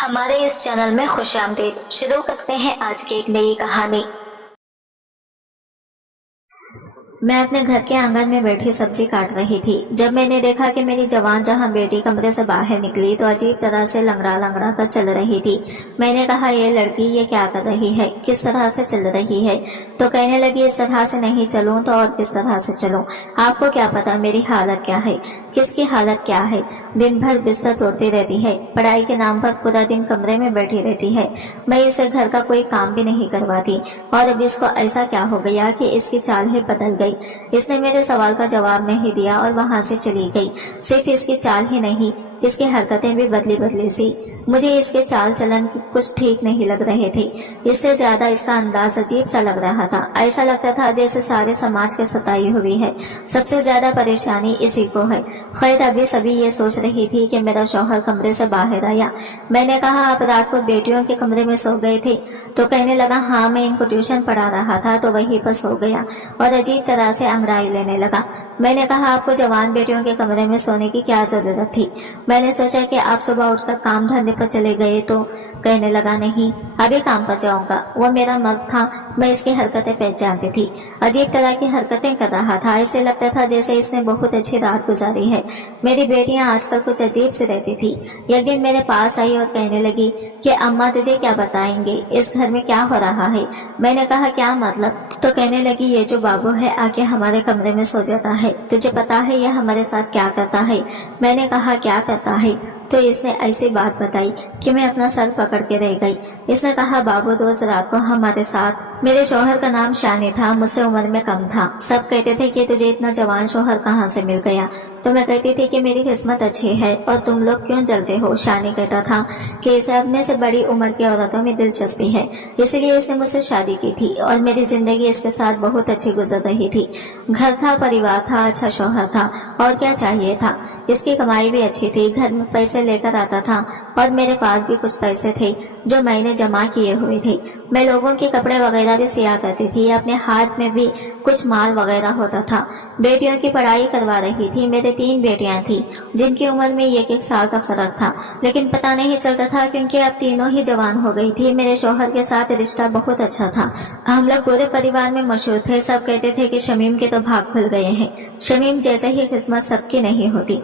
हमारे इस चैनल में खुशामदीद। शुरू करते हैं आज की एक नई कहानी। मैं अपने घर के आंगन में बैठी सब्जी काट रही थी जब मैंने देखा कि मेरी जवान जहां बेटी कमरे से बाहर निकली तो अजीब तरह से लंगड़ा लंगड़ा कर चल रही थी। मैंने कहा, ये लड़की ये क्या कर रही है, किस तरह से चल रही है? तो कहने लगी, इस तरह से नहीं चलूं तो और किस तरह से चलूं? आपको क्या पता मेरी हालत क्या है, किसकी हालत क्या है। दिन भर बिस्तर तोड़ती रहती है, पढ़ाई के नाम पर पूरा दिन कमरे में बैठी रहती है। मैं इसे घर का कोई काम भी नहीं करवाती और अब इसको ऐसा क्या हो गया कि इसकी चाल ही बदल गई। इसने मेरे सवाल का जवाब नहीं दिया और वहां से चली गई। सिर्फ इसकी चाल ही नहीं, इसकी हरकतें भी बदली बदली सी। मुझे इसके चाल चलन कुछ ठीक नहीं लग रहे थे। इससे ज्यादा इसका अंदाज अजीब सा लग रहा था। ऐसा लगता था जैसे सारे समाज के सताई हुई है। सबसे ज्यादा परेशानी इसी को है। खैर, अभी सभी ये सोच रही थी कि मेरा शौहर कमरे से बाहर आया। मैंने कहा, आप रात को बेटियों के कमरे में सो गए थे? तो कहने लगा, हाँ, मैं इनको ट्यूशन पढ़ा रहा था तो वहीं पर सो गया, और अजीब तरह से अंगड़ाई लेने लगा। मैंने कहा, आपको जवान बेटियों के कमरे में सोने की क्या जरूरत थी? मैंने सोचा कि आप सुबह उठकर काम धंधे पर चले गए तो? कहने लगा, नहीं, अभी काम पर जाऊंगा। वो मेरा मर्द था, मैं इसकी हरकतें पहचानती थी। अजीब तरह की हरकतें कर रहा था। ऐसे लगता था जैसे इसने बहुत अच्छी रात गुजारी है। मेरी बेटियां आजकल कुछ अजीब सी रहती थी। एक दिन मेरे पास आई और कहने लगी कि अम्मा, तुझे क्या बताएंगे, इस घर में क्या हो रहा है? मैंने कहा, क्या मतलब? तो कहने लगी, ये जो बाबू है आके हमारे कमरे में सो जाता है, तुझे पता है ये हमारे साथ क्या करता है? मैंने कहा, क्या करता है? तो इसने ऐसी बात बताई कि मैं अपना सर पकड़ के रह गई। इसने कहा, बाबू रोज रात को हमारे साथ, मेरे शौहर का नाम शानी था, मुझसे उम्र में कम था। सब कहते थे कि तुझे इतना जवान शौहर कहाँ से मिल गया? तो मैं कहती थी कि मेरी किस्मत अच्छी है और तुम लोग क्यों जलते हो? शानी कहता था कि इसे अपने से बड़ी उम्र की औरतों में दिलचस्पी है, इसलिए इसने मुझसे शादी की थी और मेरी जिंदगी इसके साथ बहुत अच्छी गुजर रही थी। घर था, परिवार था, अच्छा शौहर था, और क्या चाहिए था? इसकी कमाई भी अच्छी थी, घर में पैसे लेकर आता था और मेरे पास भी कुछ पैसे थे जो मैंने जमा किए हुए थे। मैं लोगों के कपड़े वगैरह भी सिया करती थी, अपने हाथ में भी कुछ माल वगैरह होता था। बेटियों की पढ़ाई करवा रही थी। मेरे 3 बेटियां थी जिनकी उम्र में 1-1 साल का फर्क था, लेकिन पता नहीं चलता था क्योंकि अब तीनों ही जवान हो गई थी। मेरे शौहर के साथ रिश्ता बहुत अच्छा था। हम लोग पूरे परिवार में मशहूर थे। सब कहते थे कि शमीम के तो भाग खुल गए हैं। शमीम जैसे ही किस्मत सबकी नहीं होती।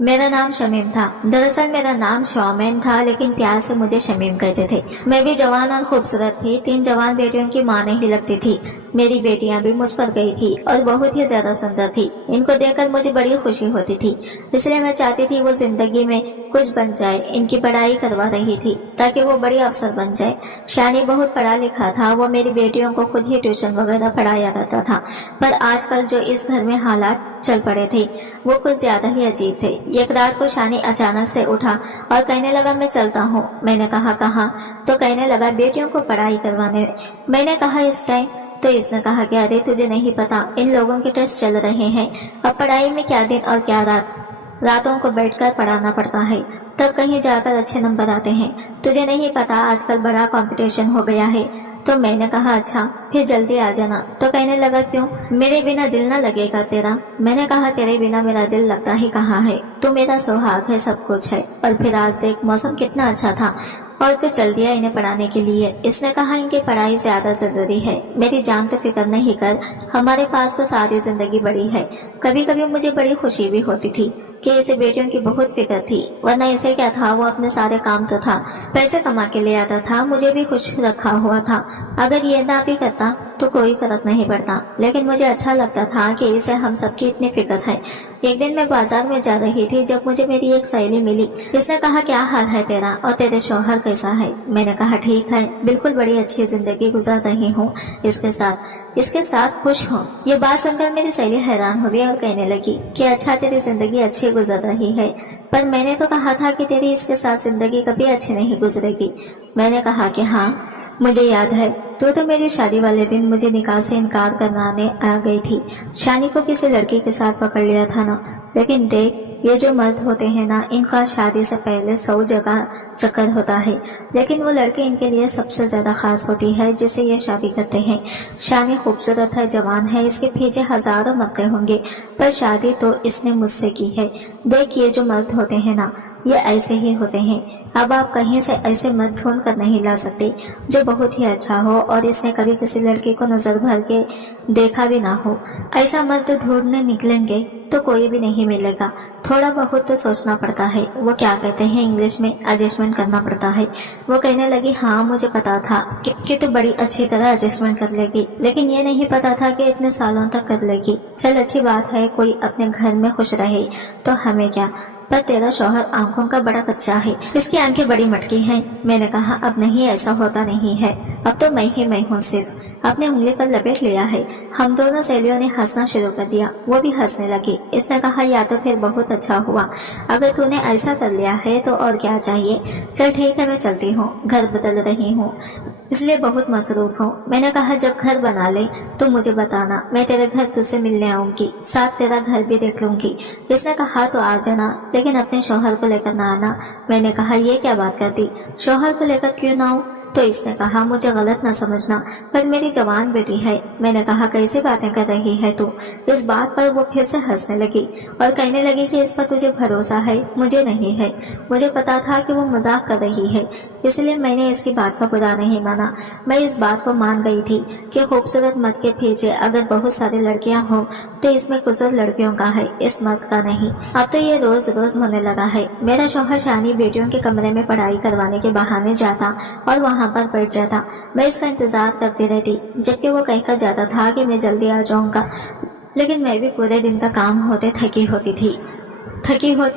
मेरा नाम शमीम था। दरअसल मेरा नाम शौमेन था, लेकिन प्यार से मुझे शमीम कहते थे। मैं भी जवान और खूबसूरत थी। 3 जवान बेटियों की माँ नहीं लगती थी। मेरी बेटियां भी मुझ पर गई थी और बहुत ही ज्यादा सुंदर थी। इनको देखकर मुझे बड़ी खुशी होती थी, इसलिए मैं चाहती थी वो जिंदगी में कुछ बन जाए। इनकी पढ़ाई करवा रही थी ताकि वो बड़ी अफसर बन जाए। शानी बहुत पढ़ा लिखा था। वो मेरी बेटियों को खुद ही ट्यूशन वगैरह पढ़ाया करता था। पर आजकल जो इस घर में हालात चल पड़े थे वो कुछ ज्यादा ही अजीब थे। एक रात को शानी अचानक से उठा और कहने लगा, मैं चलता हूँ। मैंने कहा, कहाँ? तो कहने लगा, बेटियों को पढ़ाई करवाने। मैंने कहा, इस टाइम? तो इसने कहा कि अरे, तुझे नहीं पता, इन लोगों के टेस्ट चल रहे हैं। अब पढ़ाई में क्या दिन और क्या रात, रातों को बैठकर पढ़ाना पड़ता है, तब कहीं जाकर अच्छे नंबर आते हैं। तुझे नहीं पता, आजकल बड़ा कंपटीशन हो गया है। तो मैंने कहा, अच्छा, फिर जल्दी आ जाना। तो कहने लगा, क्यों? मेरे बिना दिल न लगेगा तेरा? मैंने कहा, तेरे बिना मेरा दिल लगता ही कहाँ है, तू मेरा सुहाग है, सब कुछ है। और फिर आज देख, मौसम कितना अच्छा था और तू चल दिया इन्हें पढ़ाने के लिए। इसने कहा, इनकी पढ़ाई ज्यादा जरूरी है। मेरी जान तो फिक्र नहीं कर, हमारे पास तो सारी जिंदगी बड़ी है। कभी कभी मुझे बड़ी खुशी भी होती थी कि इसे बेटियों की बहुत फिक्र थी, वरना इसे क्या था, वो अपने सारे काम तो था, पैसे कमा के ले आता था, मुझे भी खुश रखा हुआ था। अगर ये ना भी करता तो कोई फर्क नहीं पड़ता, लेकिन मुझे अच्छा लगता था कि इसे हम सबकी इतनी फिक्र है। एक दिन मैं बाजार में जा रही थी जब मुझे मेरी एक सहेली मिली। इसने कहा, क्या हाल है तेरा और तेरे शौहर कैसा है? मैंने कहा, ठीक है, बिल्कुल बड़ी अच्छी जिंदगी गुजार रही हूँ इसके साथ खुश हूँ। ये बात सुनकर मेरी सहेली हैरान हुई और कहने लगी कि अच्छा, तेरी जिंदगी अच्छी गुजर रही है, पर मैंने तो कहा था कि तेरी इसके साथ जिंदगी कभी अच्छी नहीं गुजरेगी। मैंने कहा कि हाँ, मुझे याद है, तो मेरी शादी वाले दिन मुझे निकाह से इनकार कराने आ गई थी। शानी को किसी लड़की के साथ पकड़ लिया था ना। लेकिन देख, ये जो मर्द होते हैं ना, इनका शादी से पहले 100 जगह चक्कर होता है, लेकिन वो लड़की इनके लिए सबसे ज्यादा खास होती है जिसे ये शादी करते हैं। शानी खूबसूरत है, जवान है, इसके पीछे हजारों मर्द होंगे, पर शादी तो इसने मुझसे की है। देख, ये जो मर्द होते हैं ना, ये ऐसे ही होते हैं। अब आप कहीं से ऐसे मत ढूंढ कर नहीं ला सकते जो बहुत ही अच्छा हो और इसने कभी किसी लड़की को नजर भर के देखा भी ना हो। ऐसा मत ढूंढने निकलेंगे तो कोई भी नहीं मिलेगा। थोड़ा बहुत तो सोचना पड़ता है, वो क्या कहते हैं इंग्लिश में, एडजस्टमेंट करना पड़ता है। वो कहने लगी, हाँ मुझे पता था कि तू बड़ी अच्छी तरह एडजस्टमेंट कर लेगी, लेकिन ये नहीं पता था कि इतने सालों तक कर लेगी। चल अच्छी बात है, कोई अपने घर में खुश रहे तो हमें क्या, पर तेरा शौहर आंखों का बड़ा कच्चा है, इसकी आंखें बड़ी मटकी हैं। मैंने कहा, अब नहीं, ऐसा होता नहीं है, अब तो मैं हूँ सिर्फ। अपने उंगली पर लपेट लिया है। हम दोनों सहेलियों ने हंसना शुरू कर दिया, वो भी हंसने लगी। इसने कहा, या तो फिर बहुत अच्छा हुआ, अगर तूने ऐसा कर लिया है तो और क्या चाहिए। चल ठीक है, मैं चलती हूँ, घर बदल रही हूँ इसलिए बहुत मसरूफ हूँ। मैंने कहा, जब घर बना ले तो मुझे बताना, मैं तेरे घर तुझसे मिलने आऊंगी, साथ तेरा घर भी देख लूंगी। इसने कहा, तो आ जाना, लेकिन अपने शौहर को लेकर ना आना। मैंने कहा, ये क्या बात कर दी, शौहर को लेकर क्यों ना आऊं? तो इसने कहा, मुझे गलत ना समझना, पर मेरी जवान बेटी है। मैंने कहा, कैसी बातें कर रही है तू? इस बात पर वो फिर से हंसने लगी और कहने लगी कि इस पर तुझे भरोसा है, मुझे नहीं है। मुझे पता था कि वो मजाक कर रही है, इसलिए मैंने इसकी बात का बुरा नहीं माना। मैं इस बात को मान गई थी कि खूबसूरत मर्द के पीछे अगर बहुत सारी लड़कियां हो तो इसमें कसूर लड़कियों का है, इस मर्द का नहीं। अब तो ये रोज रोज होने लगा है। मेरा शौहर शानी बेटियों के कमरे में पढ़ाई करवाने के बहाने जाता और वहाँ पर बैठ जाता। मैं इसका इंतजार करती रहती, जबकि वो कहकर जाता था कि मैं जल्दी आ जाऊंगा, लेकिन मैं भी पूरे दिन का काम होते थकी होती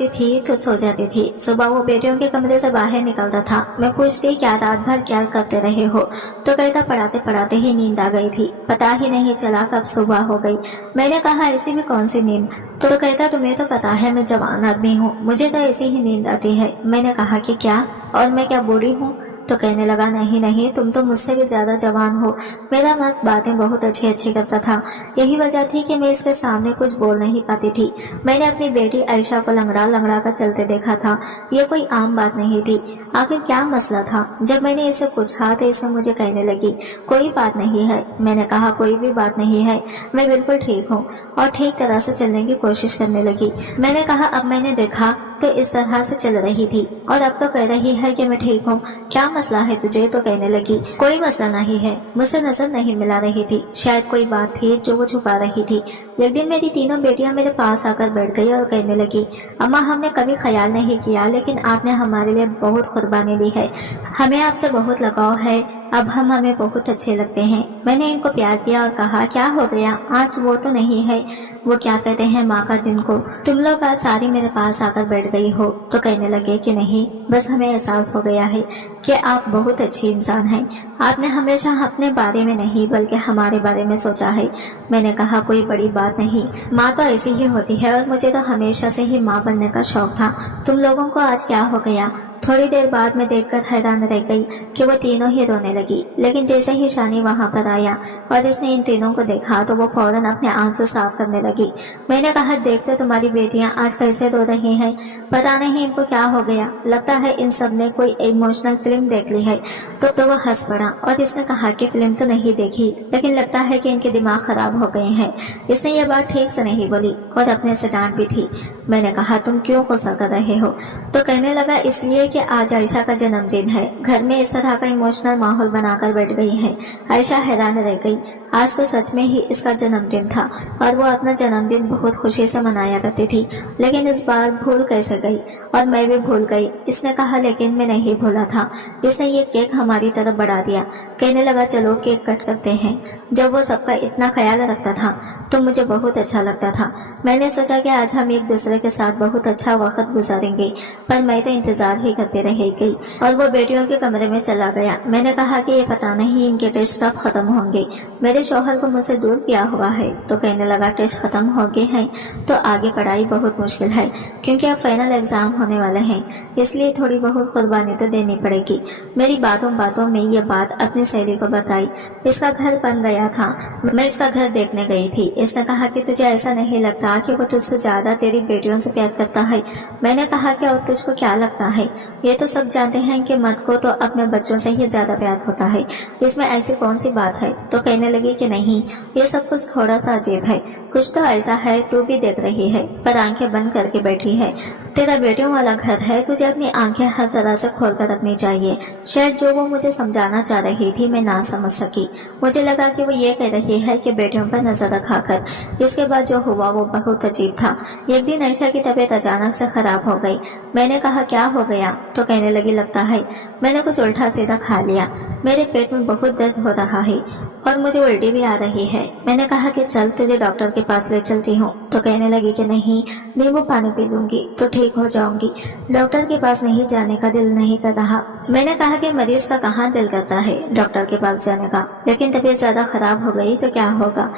थी तो सो जाती थी। सुबह वो बेटियों के कमरे से बाहर निकलता था। मैं पूछती, क्या रात भर क्या करते रहे हो? तो कहता, पढ़ाते पढ़ाते ही नींद आ गई थी, पता ही नहीं चला कब सुबह हो गई। मैंने कहा, ऐसी में कौन सी नींद? तो कहता, तुम्हें तो पता है मैं जवान आदमी हूँ, मुझे तो ऐसी ही नींद आती है। मैंने कहा कि क्या, और मैं क्या बूढ़ी हूँ? तो कहने लगा, नहीं नहीं, तुम तो मुझसे भी ज्यादा जवान हो। मेरा मर्द बातें बहुत अच्छी अच्छी करता था, यही वजह थी कि मैं इसके सामने कुछ बोल नहीं पाती थी। मैंने अपनी बेटी आयशा को लंगड़ा लंगड़ा कर चलते देखा था, ये कोई आम बात नहीं थी। आखिर क्या मसला था? जब मैंने इसे पूछा तो इसने मुझे कहने लगी, कोई बात नहीं है। मैंने कहा, कोई भी बात नहीं है, मैं बिल्कुल ठीक हूँ, और ठीक तरह से चलने की कोशिश करने लगी। मैंने कहा, अब मैंने देखा तो इस तरह से चल रही थी, और अब तो कह रही है कि मैं ठीक हूँ, क्या मसला है तुझे? तो कहने लगी, कोई मसला नहीं है, मुझसे नजर नहीं मिला रही थी, शायद कोई बात थी जो वो छुपा रही थी। एक दिन मेरी तीनों बेटियां मेरे पास आकर बैठ गई और कहने लगी, अम्मा हमने कभी ख्याल नहीं किया, लेकिन आपने हमारे लिए बहुत कुर्बानी दी है, हमें आपसे बहुत लगाव है, अब हम हमें बहुत अच्छे लगते हैं। मैंने इनको प्यार किया और कहा, क्या हो गया, आज वो तो नहीं है, वो क्या कहते हैं माँ का दिन को, तुम लोग आज सारी मेरे पास आकर बैठ गई हो। तो कहने लगे कि नहीं, बस हमें एहसास हो गया है कि आप बहुत अच्छी इंसान हैं, आपने हमेशा अपने बारे में नहीं बल्कि हमारे बारे में सोचा है। मैंने कहा, कोई बड़ी बात नहीं, माँ तो ऐसी ही होती है, और मुझे तो हमेशा से ही माँ बनने का शौक था, तुम लोगों को आज क्या हो गया? थोड़ी देर बाद मैं देखकर हैरान रह गई कि वो तीनों ही रोने लगी, लेकिन जैसे ही शानी वहाँ पर आया और इसने इन तीनों को देखा तो वो फौरन अपने आंसू साफ करने लगी। मैंने कहा, देखते तुम्हारी बेटियां आज कैसे रो रही हैं, पता नहीं इनको क्या हो गया, लगता है इन सब ने कोई इमोशनल फिल्म देख ली है। तो वो हंस पड़ा और इसने कहा कि फिल्म तो नहीं देखी, लेकिन लगता है कि इनके दिमाग खराब हो गए हैं। इसने ये बात ठीक से नहीं बोली और अपने से डांट भी थी। मैंने कहा, तुम क्यों गुस्सा कर रहे हो? तो कहने लगा, इसलिए कि आज आयशा का जन्मदिन है, घर में इस तरह का इमोशनल माहौल बनाकर बैठ गई है। आयशा हैरान रह गई, आज तो सच में ही इसका जन्मदिन था और वो अपना जन्मदिन बहुत खुशी से मनाया करती थी, लेकिन इस बार भूल कैसे गई, और मैं भी भूल गई। इसने कहा, लेकिन मैं नहीं भूला था। इसने ये केक हमारी तरफ बढ़ा दिया, कहने लगा, चलो केक कट करते हैं। जब वो सबका इतना ख्याल रखता था तो मुझे बहुत अच्छा लगता था। मैंने सोचा कि आज हम एक दूसरे के साथ बहुत अच्छा वक्त गुजारेंगे, पर मैं तो इंतजार ही करते रह गई और वो बेटियों के कमरे में चला गया। मैंने कहा कि ये पता नहीं इनके टेस्ट कब खत्म होंगे, मेरे शौहर को मुझसे दूर किया हुआ है। तो कहने लगा, टेस्ट खत्म हो गए हैं तो आगे पढ़ाई बहुत मुश्किल है, क्योंकि अब फाइनल एग्जाम होने वाले हैं, इसलिए थोड़ी बहुत कुर्बानी तो देनी पड़ेगी। मेरी बातों बातों में ये बात अपनी सहेली को बताई। इसका घर बन गया था, मैं इसका घर देखने गई थी। इसने कहा कि तुझे ऐसा नहीं लगता कि वो तुझसे ज्यादा तेरी बेटियों से प्यार करता है? मैंने कहा कि और तुझको क्या लगता है? ये तो सब जानते हैं कि मर्द को तो अपने बच्चों से ही ज्यादा प्यार होता है, इसमें ऐसी कौन सी बात है? तो कहने लगी कि नहीं, ये सब कुछ थोड़ा सा अजीब है, कुछ तो ऐसा है तू भी देख रही है पर आंखें बंद करके बैठी है। तेरा बेटियों वाला घर है, तुझे अपनी आंखें हर तरह से खोल कर रखनी चाहिए। शायद जो वो मुझे समझाना चाह रही थी मैं ना समझ सकी। मुझे लगा कि वो ये कह रही है कि बेटियों पर नजर रखा कर। इसके बाद जो हुआ वो बहुत अजीब था। एक दिन आयशा की तबीयत अचानक से खराब हो गई। मैंने कहा क्या हो गया, तो कहने लगी लगता है मैंने कुछ उल्टा सीधा खा लिया। मेरे पेट में बहुत दर्द हो रहा है और मुझे उल्टी भी आ रही है। मैंने कहा कि चल तुझे डॉक्टर के पास ले चलती हूँ, तो कहने लगी कि नहीं, नींबू पानी पी लूंगी तो ठीक हो जाऊंगी। डॉक्टर के पास नहीं जाने का दिल नहीं कर रहा। मैंने कहा कि मरीज का कहाँ दिल करता है डॉक्टर के पास जाने का, लेकिन तबीयत ज्यादा खराब हो गई तो क्या होगा।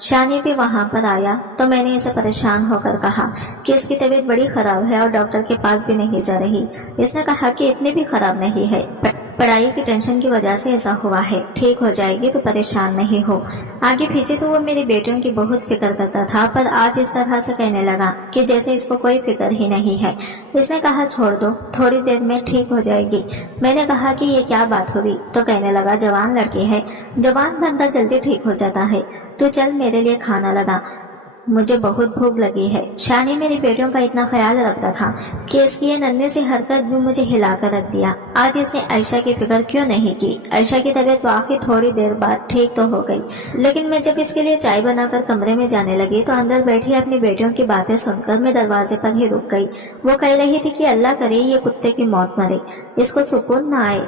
शानी भी वहां पर आया तो मैंने इसे परेशान होकर कहा कि इसकी तबीयत बड़ी खराब है और डॉक्टर के पास भी नहीं जा रही। इसने कहा कि इतनी भी खराब नहीं है, पढ़ाई की टेंशन की वजह से ऐसा हुआ है, ठीक हो जाएगी तो परेशान नहीं हो। आगे पीछे तो वो मेरी बेटियों की बहुत फिक्र करता था, पर आज इस तरह से कहने लगा कि जैसे इसको कोई फिक्र ही नहीं है। इसने कहा छोड़ दो, थोड़ी देर में ठीक हो जाएगी। मैंने कहा कि ये क्या बात हुई, तो कहने लगा जवान लड़की है, जवान बंदा जल्दी ठीक हो जाता है। तू चल मेरे लिए खाना लगा, मुझे बहुत भूख लगी है। शानी मेरी बेटियों का इतना ख्याल रखता था कि इसकी ये नन्हे सी हरकत भी मुझे हिलाकर रख दिया। आज इसने आयशा की फिक्र क्यों नहीं की। आयशा की तबीयत वाकई थोड़ी देर बाद ठीक तो हो गई, लेकिन मैं जब इसके लिए चाय बनाकर कमरे में जाने लगी तो अंदर बैठी अपनी बेटियों की बातें सुनकर मैं दरवाजे पर ही रुक गई। वो कह रही थी कि अल्लाह करे ये कुत्ते की मौत मरे, इसको सुकून न आए,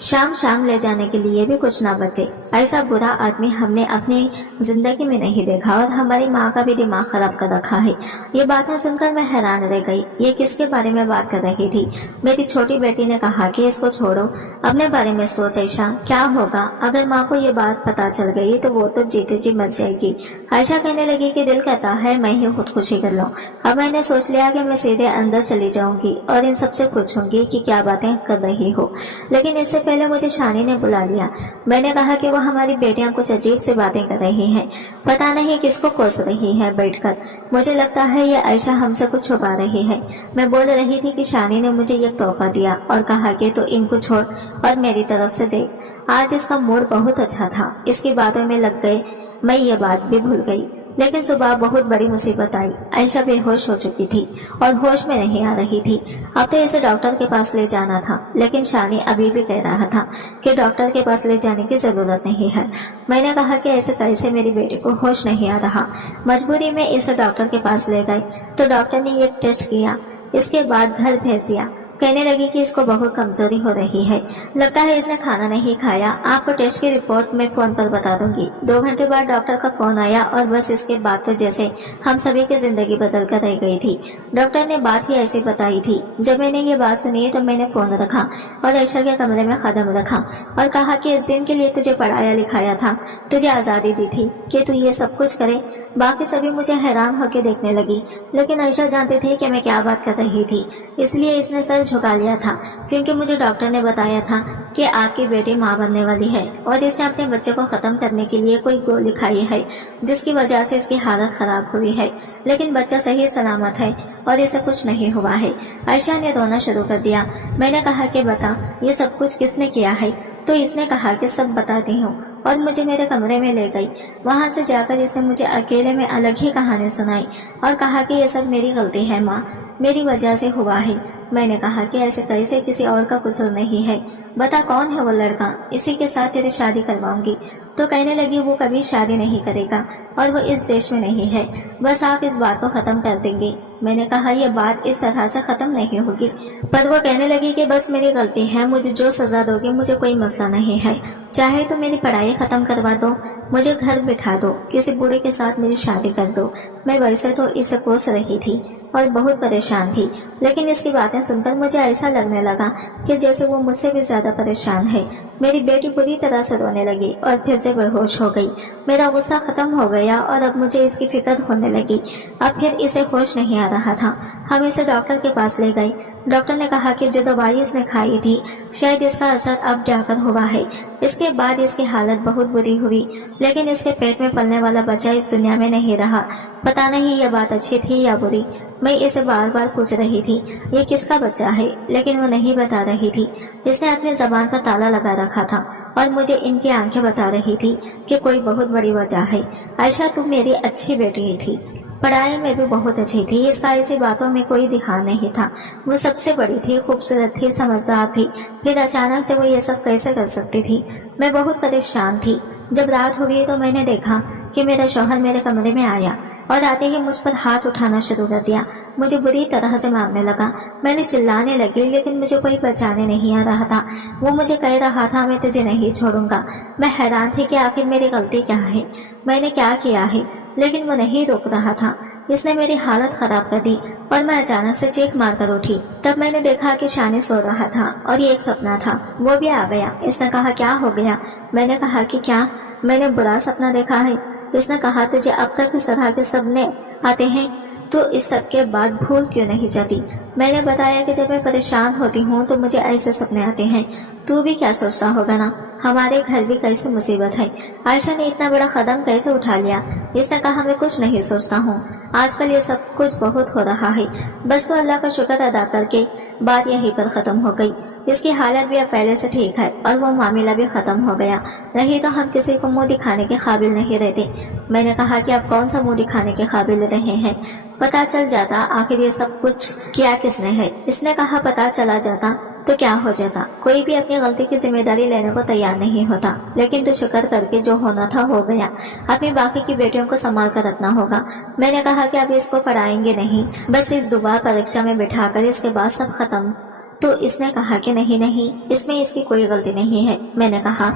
शाम शाम ले जाने के लिए भी कुछ ना बचे। ऐसा बुरा आदमी हमने अपनी जिंदगी में नहीं देखा और हमारी माँ का भी दिमाग खराब कर रखा है। ये बातें सुनकर मैं हैरान रह गई। ये किसके बारे में बात कर रही थी। मेरी छोटी बेटी ने कहा कि इसको छोड़ो, अपने बारे में सोच आयशा, क्या होगा अगर माँ को ये बात पता चल गई तो वो तो जीते जी मर जाएगी। आयशा कहने लगी कि दिल कहता है मैं ही खुदकुशी कर लूं। अब मैंने सोच लिया कि मैं सीधे अंदर चली जाऊंगी और इन सबसे पूछूंगी कि क्या बातें कर रही हो, लेकिन इससे पहले मुझे शानी ने बुला लिया। मैंने कहा कि वो हमारी बेटियां कुछ अजीब सी बातें कर रही हैं, पता नहीं किसको कोस रही है बैठकर। मुझे लगता है ये आयशा हमसे कुछ छुपा रही है। मैं बोल रही थी कि शानी ने मुझे ये तोहफा दिया और कहा कि तो इनको छोड़ और मेरी तरफ से देख। आज इसका मूड बहुत अच्छा था, इसकी बातों में लग गए। मैं ये बात भी भूल गई, लेकिन सुबह बहुत बड़ी मुसीबत आई। आयशा बेहोश हो चुकी थी और होश में नहीं आ रही थी। अब तो इसे डॉक्टर के पास ले जाना था, लेकिन शानी अभी भी कह रहा था कि डॉक्टर के पास ले जाने की जरूरत नहीं है। मैंने कहा कि ऐसे कैसे, मेरी बेटी को होश नहीं आ रहा। मजबूरी में इसे डॉक्टर के पास ले गए तो डॉक्टर ने एक टेस्ट किया, इसके बाद घर भेज दिया। कहने लगी कि इसको बहुत कमजोरी हो रही है, लगता है इसने खाना नहीं खाया। आपको टेस्ट की रिपोर्ट मैं फोन पर बता दूंगी। 2 घंटे बाद डॉक्टर का फोन आया और बस इसके बाद तो जैसे हम सभी की जिंदगी बदल कर रह गई थी। डॉक्टर ने बात ही ऐसी बताई थी। जब मैंने ये बात सुनी तो मैंने फोन रखा और आयशा के कमरे में कदम रखा और कहा कि इस दिन के लिए तुझे पढ़ाया लिखाया था, तुझे आजादी दी थी कि तू ये सब कुछ करे। बाकी सभी मुझे हैरान होकर देखने लगी, लेकिन आयशा जानती थी कि मैं क्या बात कर रही थी, इसलिए इसने सर झुका लिया था, क्योंकि मुझे डॉक्टर ने बताया था कि आपकी बेटी माँ बनने वाली है और इसने अपने बच्चे को खत्म करने के लिए कोई गोली खाई है, जिसकी वजह से इसकी हालत खराब हुई है। लेकिन बच्चा सही सलामत है और इसे कुछ नहीं हुआ है। आयशा ने रोना शुरू कर दिया। मैंने कहा कि बता ये सब कुछ किसने किया है, तो इसने कहा कि सब बताती हूँ और मुझे मेरे कमरे में ले गई। वहां से जाकर इसने मुझे अकेले में अलग ही कहानी सुनाई और कहा कि ये सब मेरी गलती है माँ, मेरी वजह से हुआ है। मैंने कहा कि ऐसे कैसे, किसी और का कसूर नहीं है, बता कौन है वो लड़का, इसी के साथ तेरी शादी करवाऊंगी। तो कहने लगी वो कभी शादी नहीं करेगा और वो इस देश में नहीं है, बस आप इस बात को खत्म कर देंगे। मैंने कहा यह बात इस तरह से खत्म नहीं होगी, पर वो कहने लगी कि बस मेरी गलती है, मुझे जो सजा दोगे मुझे कोई मसला नहीं है, चाहे तो मेरी पढ़ाई खत्म करवा दो, मुझे घर बिठा दो, किसी बूढ़े के साथ मेरी शादी कर दो। मैं वैसे तो इसे कोस रही थी और बहुत परेशान थी, लेकिन इसकी बातें सुनकर मुझे ऐसा लगने लगा कि जैसे वो मुझसे भी ज्यादा परेशान है। मेरी बेटी बुरी तरह से रोने लगी और फिर से बेहोश हो गई। मेरा गुस्सा खत्म हो गया और अब मुझे इसकी फिक्र होने लगी। अब फिर इसे होश नहीं आ रहा था। हम इसे डॉक्टर के पास ले गए। डॉक्टर ने कहा कि जो दवाई इसने खाई थी शायद इसका असर अब जाकर हुआ है। इसके बाद इसकी हालत बहुत बुरी हुई, लेकिन इसके पेट में पलने वाला बच्चा इस दुनिया में नहीं रहा। पता नहीं यह बात अच्छी थी या बुरी। मैं इसे बार बार पूछ रही थी ये किसका बच्चा है, लेकिन वो नहीं बता रही थी। इसने अपने जबान पर ताला लगा रखा था और मुझे इनकी आंखें बता रही थी कि कोई बहुत बड़ी वजह है। आयशा, तू मेरी अच्छी बेटी थी, पढ़ाई में भी बहुत अच्छी थी, इसका ऐसी बातों में कोई ध्यान नहीं था। वो सबसे बड़ी थी, खूबसूरत थी, समझदार थी, फिर अचानक से वो ये सब कैसे कर सकती थी। मैं बहुत परेशान थी। जब रात हुई तो मैंने देखा कि मेरा शौहर मेरे कमरे में आया और आते ही मुझ पर हाथ उठाना शुरू कर दिया। मुझे बुरी तरह से मारने लगा। मैंने चिल्लाने लगी, लेकिन मुझे कोई पहचाने नहीं आ रहा था। वो मुझे कह रहा था, मैं तुझे नहीं छोड़ूंगा। मैं हैरान थी कि आखिर मेरी गलती क्या है, मैंने क्या किया है, लेकिन वो नहीं रोक रहा था। इसने मेरी हालत खराब कर दी और मैं अचानक से चीख मारकर उठी। तब मैंने देखा कि शानी सो रहा था और ये एक सपना था। वो भी आ गया। इसने कहा, क्या हो गया? मैंने कहा कि क्या मैंने बुरा सपना देखा है? इसने कहा, तुझे अब तक इस तरह के सपने आते हैं तो इस सब के बाद भूल क्यों नहीं जाती? मैंने बताया कि जब मैं परेशान होती हूँ तो मुझे ऐसे सपने आते हैं। तू भी क्या सोचता होगा ना, हमारे घर भी कैसी मुसीबत है। आयशा ने इतना बड़ा कदम कैसे उठा लिया? इसने कहा, मैं कुछ नहीं सोचता हूँ, आजकल ये सब कुछ बहुत हो रहा है। बस तो अल्लाह का शुक्र अदा करके बात यहीं पर खत्म हो गई। इसकी हालत भी अब पहले से ठीक है और वो मामला भी खत्म हो गया, नहीं तो हम किसी को मुंह दिखाने के काबिल नहीं रहते। मैंने कहा कि अब कौन सा मुंह दिखाने के काबिल रहे हैं? पता चल जाता आखिर ये सब कुछ किया किसने है। इसने कहा, पता चला जाता तो क्या हो जाता? कोई भी अपनी गलती की जिम्मेदारी लेने को तैयार नहीं होता, लेकिन तो शुक्र करके जो होना था हो गया। अपनी बाकी की बेटियों को संभाल कर रखना होगा। मैंने कहा कि अब इसको पढ़ाएंगे नहीं, बस इस दोबारा परीक्षा में बिठाकर इसके बाद सब खत्म। तो इसने कहा कि नहीं नहीं, इसमें इसकी कोई गलती नहीं है। मैंने कहा,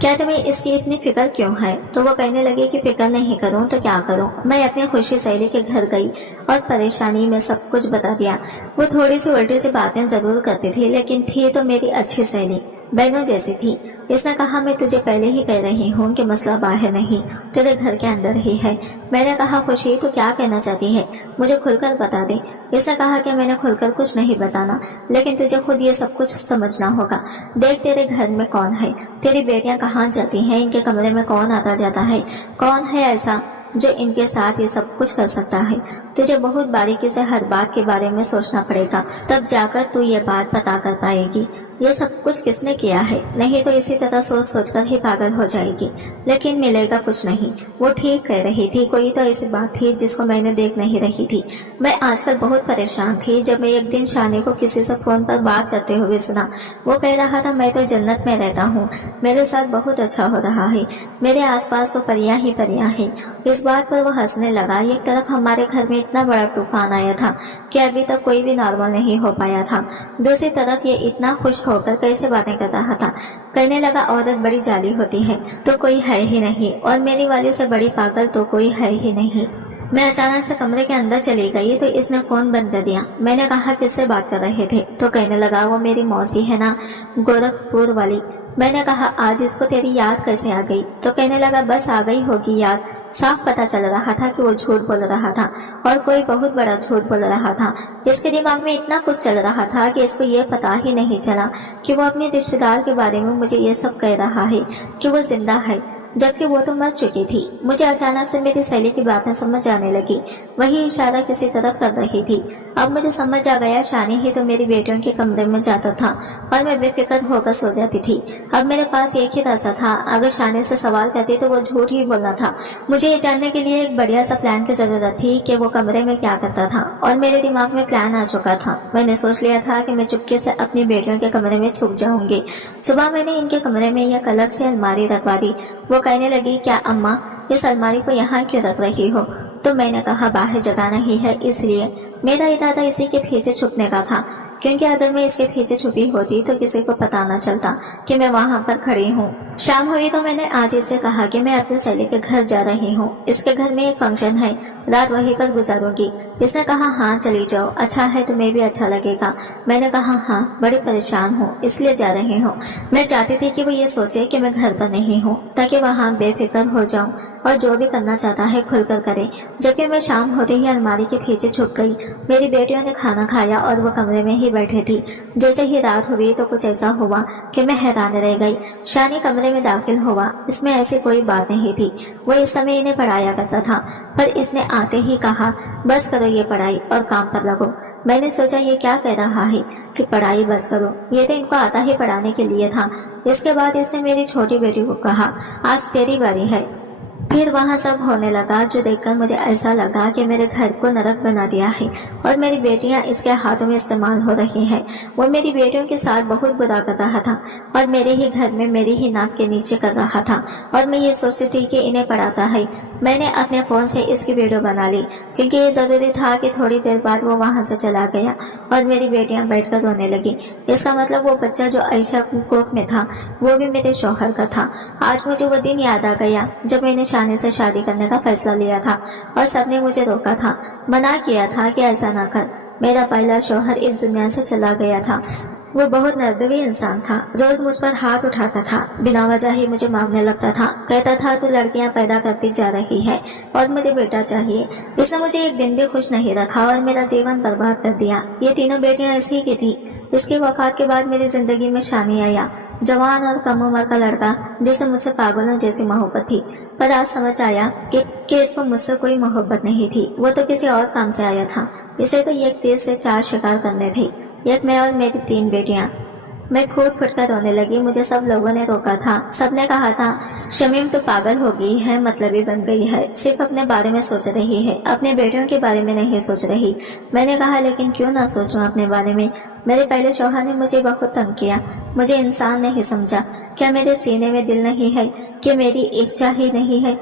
क्या तुम्हें इसकी इतनी फिक्र क्यों है? तो वो कहने लगी कि फिक्र नहीं करूं तो क्या करूं। मैं अपनी खुशी सहेली के घर गई और परेशानी में सब कुछ बता दिया। वो थोड़ी सी उल्टी सी बातें जरूर करती थी, लेकिन थी तो मेरी अच्छी सहेली, बहनों जैसी थी। इसने कहा, मैं तुझे पहले ही कह रही हूँ कि मसला बाहर नहीं, तेरे घर के अंदर ही है। मैंने कहा, खुशी तो क्या कहना चाहती है, मुझे खुलकर बता दे। इसने कहा कि मैंने खुलकर कुछ नहीं बताना, लेकिन तुझे खुद ये सब कुछ समझना होगा। देख, तेरे घर में कौन है, तेरी बेटियां कहाँ जाती हैं, इनके कमरे में कौन आता जाता है, कौन है ऐसा जो इनके साथ ये सब कुछ कर सकता है। तुझे बहुत बारीकी से हर बात के बारे में सोचना पड़ेगा, तब जाकर तू ये बात पता कर पाएगी। ये सब कुछ किसने किया है, नहीं तो इसी तरह सोच सोचकर ही पागल हो जाएगी, लेकिन मिलेगा कुछ नहीं। वो ठीक कह रही थी, कोई तो ऐसी बात थी जिसको मैंने देख नहीं रही थी। मैं आजकल बहुत परेशान थी जब मैं एक दिन शानी को किसी से फोन पर बात करते हुए सुना। वो कह रहा था, मैं तो जन्नत में रहता हूँ, मेरे साथ बहुत अच्छा हो रहा है, मेरे आसपास तो परियां ही परियां हैं। इस बात पर वो हंसने लगा। एक तरफ हमारे घर में इतना बड़ा तूफान आया था कि अभी तक कोई भी नॉर्मल नहीं हो पाया था, दूसरी तरफ ये इतना खुश होकर कैसे बातें कर रहा था। कहने लगा, औरत बड़ी जाली होती है तो कोई है ही नहीं, और मेरी वाली से बड़ी पागल तो कोई है ही नहीं। मैं अचानक से कमरे के अंदर चली गई तो इसने फोन बंद कर दिया। मैंने कहा, किससे बात कर रहे थे? तो कहने लगा, वो मेरी मौसी है ना, गोरखपुर वाली। मैंने कहा, आज इसको तेरी याद कैसे आ गई? तो कहने लगा, बस आ गई होगी याद। साफ पता चल रहा था कि वो झूठ बोल रहा था, और कोई बहुत बड़ा झूठ बोल रहा था। इसके दिमाग में इतना कुछ चल रहा था कि इसको ये पता ही नहीं चला कि वो अपने रिश्तेदार के बारे में मुझे ये सब कह रहा है कि वो जिंदा है, जबकि वो तो मर चुकी थी। मुझे अचानक से मेरी सहेली की बातें समझ आने लगी, वही इशारा किसी तरफ कर रही थी। अब मुझे समझ आ गया, शानी ही तो मेरी बेटियों के कमरे में जाता था और मैं बेफिक्र होकर सो जाती थी। अब मेरे पास एक ही रास्ता था, अगर शानी से सवाल करती तो वो झूठ ही बोलना था। मुझे ये जानने के लिए एक बढ़िया सा प्लान की जरूरत थी कि वो कमरे में क्या करता था, और मेरे दिमाग में प्लान आ चुका था। मैंने सोच लिया था कि मैं चुपके से अपनी बेटियों के कमरे में छुप जाऊंगी। सुबह मैंने इनके कमरे में एक अलग से अलमारी रखवा दी। वो कहने लगी, क्या अम्मा इस अलमारी को यहाँ क्यों रख रही हो? तो मैंने कहा, बाहर जगह नहीं है इसलिए। मेरा इरादा इसी के पीछे छुपने का था, क्योंकि अगर मैं इसके पीछे छुपी होती तो किसी को पता न चलता कि मैं वहाँ पर खड़ी हूँ। शाम हुई तो मैंने आज इससे कहा कि मैं अपने सहेली के घर जा रही हूँ, इसके घर में एक फंक्शन है, रात वहीं पर गुजारूंगी। इसने कहा, हाँ चली जाओ, अच्छा है, तुम्हें भी अच्छा लगेगा। मैंने कहा, हाँ, बड़ी परेशान हूँ इसलिए जा रही हूँ। मैं चाहती थी कि वो ये सोचे कि मैं घर पर नहीं हूँ, ताकि वहाँ बेफिक्र हो जाऊँ और जो भी करना चाहता है खुलकर करे। जबकि मैं शाम होते ही अलमारी के पीछे छुप गई। मेरी बेटियों ने खाना खाया और वो कमरे में ही बैठे थी। जैसे ही रात हुई तो कुछ ऐसा हुआ कि मैं हैरान रह गई। शानी कमरे में दाखिल हुआ। इसमें ऐसी कोई बात नहीं थी, वो इस समय इन्हें पढ़ाया करता था, पर इसने आते ही कहा, बस करो ये पढ़ाई और काम पर लगो। میں نے سوچا یہ کیا کہہ رہا ہے کہ پڑھائی بس کرو، یہ تو ان کو آتا ہی پڑھانے کے لیے تھا۔ اس کے بعد اس نے میری چھوٹی بیٹی کو کہا آج تیری باری ہے۔ پھر وہاں سب ہونے لگا جو دیکھ کر مجھے ایسا لگا کہ میرے گھر کو نرک بنا دیا ہے اور میری بیٹیاں اس کے ہاتھوں میں استعمال ہو رہی ہیں۔ وہ میری بیٹیوں کے ساتھ بہت برا کر رہا تھا اور میرے ہی گھر میں میری ہی ناک کے نیچے کر رہا تھا، اور میں یہ سوچتی تھی کہ انہیں پڑھاتا ہے۔ میں نے اپنے فون سے اس کی ویڈیو بنا لی کیونکہ یہ ضروری تھا کہ تھوڑی دیر بعد وہ وہاں سے چلا گیا اور میری بیٹیاں بیٹھ کر رونے لگی۔ اس کا مطلب وہ بچہ جو عائشہ کی کوکھ میں تھا وہ بھی میرے شوہر کا تھا۔ آج مجھے وہ دن یاد آ گیا جب میں نے شانی سے شادی کرنے کا فیصلہ لیا تھا اور سب نے مجھے روکا تھا، منع کیا تھا کہ ایسا نہ کر۔ میرا پہلا شوہر اس دنیا سے چلا گیا تھا۔ وہ بہت نردوی انسان تھا، روز مجھ پر ہاتھ اٹھاتا تھا، بنا وجہ ہی مجھے مارنے لگتا تھا، کہتا تھا تو لڑکیاں پیدا کرتی جا رہی ہے اور مجھے بیٹا چاہیے۔ اس نے مجھے ایک دن بھی خوش نہیں رکھا اور میرا جیون برباد کر دیا۔ یہ تینوں بیٹیاں اسی کی تھی۔ اس کی وفات کے بعد میری زندگی میں شانی آیا، جوان اور کم عمر کا لڑکا جسے مجھ سے پاگلوں جیسی محبت تھی، پر آج سمجھ آیا کہ اس کو مجھ سے کوئی محبت نہیں تھی، وہ تو کسی اور کام سے آیا تھا۔ اسے تو ایک تیر سے 4 شکار کرنے تھے، ایک میں اور میری 3 بیٹیاں۔ میں پھوٹ پھوٹ کر رونے لگی۔ مجھے سب لوگوں نے روکا تھا، سب نے کہا تھا شمیم تو پاگل ہو گئی ہے، مطلبی بن گئی ہے، صرف اپنے بارے میں سوچ رہی ہے، اپنے بیٹیوں کے بارے میں نہیں سوچ رہی۔ میں نے کہا لیکن کیوں نہ سوچوں اپنے بارے میں؟ میرے پہلے شوہر نے مجھے بہت تنگ کیا، مجھے انسان نہیں سمجھا۔ کیا میرے سینے میں دل نہیں ہے کہ میری اچھا ہی نہیں ہے؟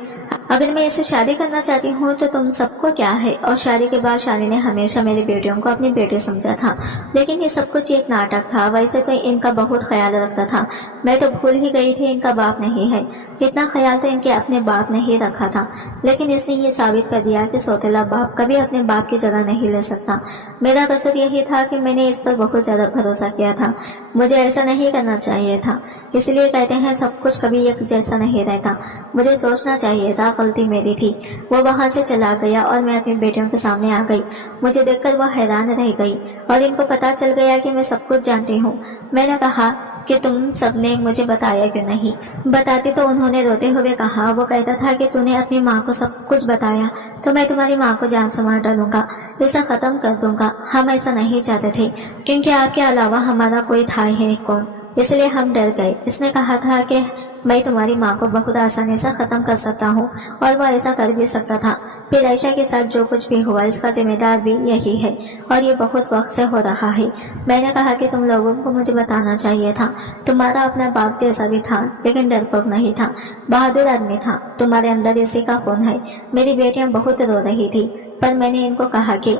اگر میں اسے شادی کرنا چاہتی ہوں تو تم سب کو کیا ہے؟ اور شادی کے بعد شانی نے ہمیشہ میری بیٹیوں کو اپنی بیٹی سمجھا تھا، لیکن یہ سب کچھ ایک ناٹک تھا۔ ویسے تو ان کا بہت خیال رکھتا تھا، میں تو بھول ہی گئی تھی ان کا باپ نہیں ہے۔ اتنا خیال تو ان کے اپنے باپ نے ہی رکھا تھا، لیکن اس نے یہ ثابت کر دیا کہ سوتیلا باپ کبھی اپنے باپ کی جگہ نہیں لے سکتا۔ میرا قصور یہی تھا کہ میں نے اس پر بہت زیادہ بھروسہ کیا تھا، مجھے ایسا نہیں کرنا چاہیے تھا۔ اس لیے کہتے ہیں سب کچھ کبھی ایک جیسا نہیں رہتا، مجھے سوچنا چاہیے تھا، غلطی میری تھی۔ وہ وہاں سے چلا گیا اور میں اپنی بیٹیوں کے سامنے آ گئی۔ مجھے دیکھ کر وہ حیران رہ گئی اور ان کو پتا چل گیا کہ میں سب کچھ جانتی ہوں۔ میں نے کہا کہ تم سب نے مجھے بتایا کیوں نہیں؟ بتاتی تو انہوں نے روتے ہوئے کہا وہ کہتا تھا کہ تو نے اپنی ماں کو سب کچھ بتایا تو میں تمہاری ماں کو جان سے مار ڈالوں گا، اسے ختم کر دوں گا۔ ہم ایسا نہیں چاہتے تھے کیونکہ آپ کے علاوہ ہمارا کوئی تھا ہی نہیں کون، اس لیے ہم ڈر گئے۔ اس نے کہا تھا کہ میں تمہاری ماں کو بہت آسانی سے ختم کر سکتا ہوں اور وہ ایسا کر بھی سکتا تھا۔ پھر عائشہ کے ساتھ جو کچھ بھی ہوا اس کا ذمہ دار بھی یہی ہے اور یہ بہت وقت سے ہو رہا ہے۔ میں نے کہا کہ تم لوگوں کو مجھے بتانا چاہیے تھا، تمہارا اپنا باپ جیسا بھی تھا لیکن ڈرپوک نہیں تھا، بہادر آدمی تھا، تمہارے اندر اسی کا خون ہے۔ میری بیٹیاں بہت رو رہی تھی پر میں نے ان کو کہا کہ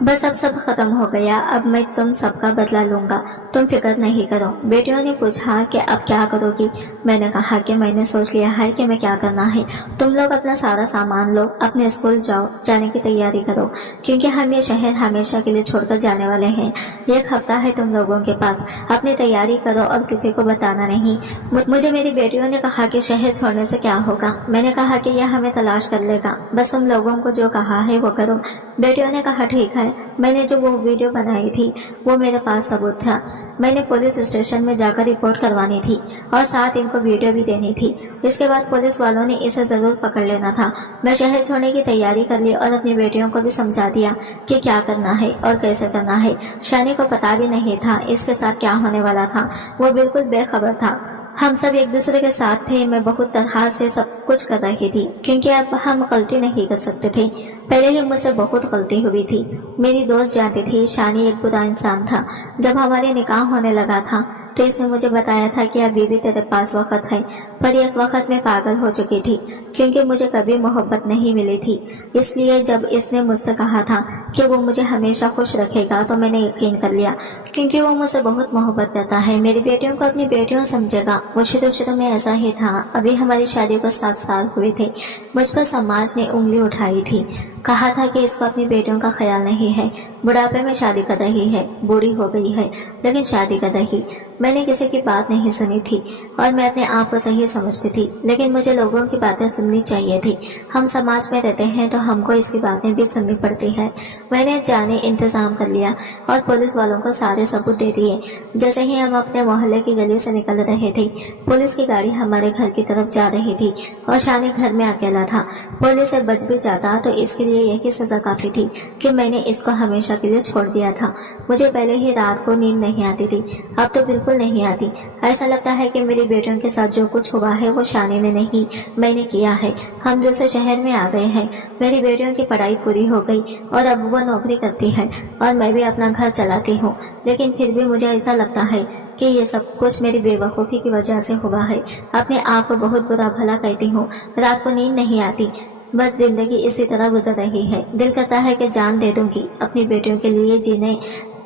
بس اب سب ختم ہو گیا، اب میں تم سب کا بدلہ لوں گا، تم فکر نہیں کرو۔ بیٹیوں نے پوچھا کہ اب کیا کرو گی؟ میں نے کہا کہ میں نے سوچ لیا ہے کہ میں کیا کرنا ہے، تم لوگ اپنا سارا سامان لو، اپنے اسکول جاؤ، جانے کی تیاری کرو کیونکہ ہم یہ شہر ہمیشہ کے لیے چھوڑ کر جانے والے ہیں۔ 1 ہفتہ ہے تم لوگوں کے پاس، اپنی تیاری کرو اور کسی کو بتانا نہیں۔ مجھے میری بیٹیوں نے کہا کہ شہر چھوڑنے سے کیا ہوگا؟ میں نے کہا کہ یہ ہمیں تلاش کر لے گا، بس تم لوگوں کو جو کہا ہے وہ کرو۔ بیٹیوں نے کہا ٹھیک ہے۔ میں نے جو وہ ویڈیو بنائی تھی وہ میرے پاس ثبوت تھا، میں نے پولیس اسٹیشن میں جا کر رپورٹ کروانی تھی اور ساتھ ان کو ویڈیو بھی دینی تھی۔ اس کے بعد پولیس والوں نے اسے ضرور پکڑ لینا تھا۔ میں شہر چھوڑنے کی تیاری کر لی اور اپنی بیٹیوں کو بھی سمجھا دیا کہ کیا کرنا ہے اور کیسے کرنا ہے۔ شانی کو پتا بھی نہیں تھا اس کے ساتھ کیا ہونے والا تھا، وہ بالکل بے خبر تھا۔ ہم سب ایک دوسرے کے ساتھ تھے، میں بہت طرح سے سب کچھ کر رہی تھی کیونکہ اب ہم غلطی نہیں کر سکتے تھے، پہلے ہی مجھ سے بہت غلطی ہوئی تھی۔ میری دوست جانتی تھی شانی ایک برا انسان تھا۔ جب ہمارے نکاح ہونے لگا تھا تو اس نے مجھے بتایا تھا کہ ابھی بھی تیرے پاس وقت ہے، پر ایک وقت میں پاگل ہو چکی تھی کیونکہ مجھے کبھی محبت نہیں ملی تھی، اس لیے جب اس نے مجھ سے کہا تھا کہ وہ مجھے ہمیشہ خوش رکھے گا تو میں نے یقین کر لیا کیونکہ وہ مجھ سے بہت محبت کرتا ہے، میری بیٹیوں کو اپنی بیٹیوں سمجھے گا۔ وہ شروع میں ایسا ہی تھا، ابھی ہماری شادی کو 7 سال ہوئے تھے، مجھ پر سماج نے انگلی اٹھائی تھی، کہا تھا کہ اس کو اپنی بیٹیوں کا خیال نہیں ہے، بڑھاپے میں شادی کر رہی ہے، بوڑھی ہو گئی ہے لیکن شادی کر رہی۔ میں نے کسی کی بات نہیں سنی تھی اور میں اپنے آپ کو صحیح سمجھتی تھی، لیکن مجھے لوگوں کی باتیں سننی چاہیے تھی۔ ہم سماج میں رہتے ہیں تو ہم کو اس کی باتیں بھی سننی پڑتی ہے۔ میں نے جانے انتظام کر لیا اور پولیس والوں کو سارے ثبوت دے دیے۔ جیسے ہی ہم اپنے محلے کی گلی سے نکل رہے تھے، پولیس کی گاڑی ہمارے گھر کی طرف جا رہی تھی اور شانی گھر میں اکیلا تھا۔ پولیس سے بچ بھی جاتا تو اس کے لیے یہی سزا کافی تھی کہ میں نے اس کو ہمیشہ کے لیے چھوڑ دیا تھا۔ مجھے پہلے ہی رات کو نیند نہیں آتی تھی، اب تو بالکل نہیں آتی۔ ایسا لگتا ہے کہ میری بیٹیوں کے ساتھ جو کچھ ہوا ہے وہ شانی نے نہیں، میں نے کیا ہے۔ ہم دوسرے شہر میں آ گئے ہیں، میری بیٹیوں کی پڑھائی پوری ہو گئی اور اب وہ نوکری کرتی ہے اور میں بھی اپنا گھر چلاتی ہوں، لیکن پھر بھی مجھے ایسا لگتا ہے کہ یہ سب کچھ میری بے وقوفی کی وجہ سے ہوا ہے۔ اپنے آپ کو بہت برا بھلا کہتی ہوں، رات کو نیند نہیں آتی، بس زندگی اسی طرح گزر رہی ہے۔ دل کرتا ہے کہ جان دے دوں گی، اپنی بیٹیوں کے لیے جینے،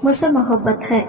مجھ سے محبت ہے۔